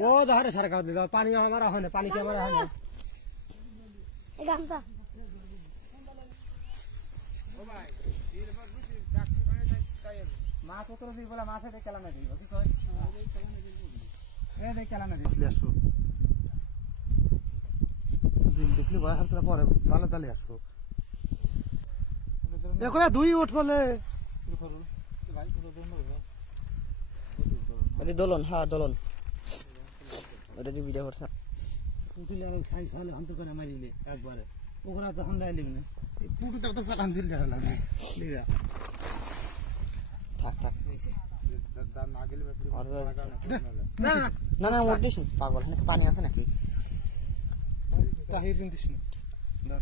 ও ধারে সারা কাজ দিল পানি আমার হয় না পানি কি আমার হয় না মাছ উত্তর দিই বলে মাছ এটা কেলামে দিব কি কয় এই কেলামে দিই আসো দিন দেখলি ভাই হাতটা পরে ভালো তালে আসো দেখো না দুই উঠ বলে আরে দোলন হ্যাঁ দোলন ওটা যে ভিডিও করছ পুটুলে আর খাই খালে অন্তর করে মারিলে একবারে ওরা তখন লাইলিম না পুটু তো সালাম দিল দেখা লাগে লিগা থাক থাক না না না না মোর দিস পাগল এখানে পানি আছে নাকি তাহির দিন দিস না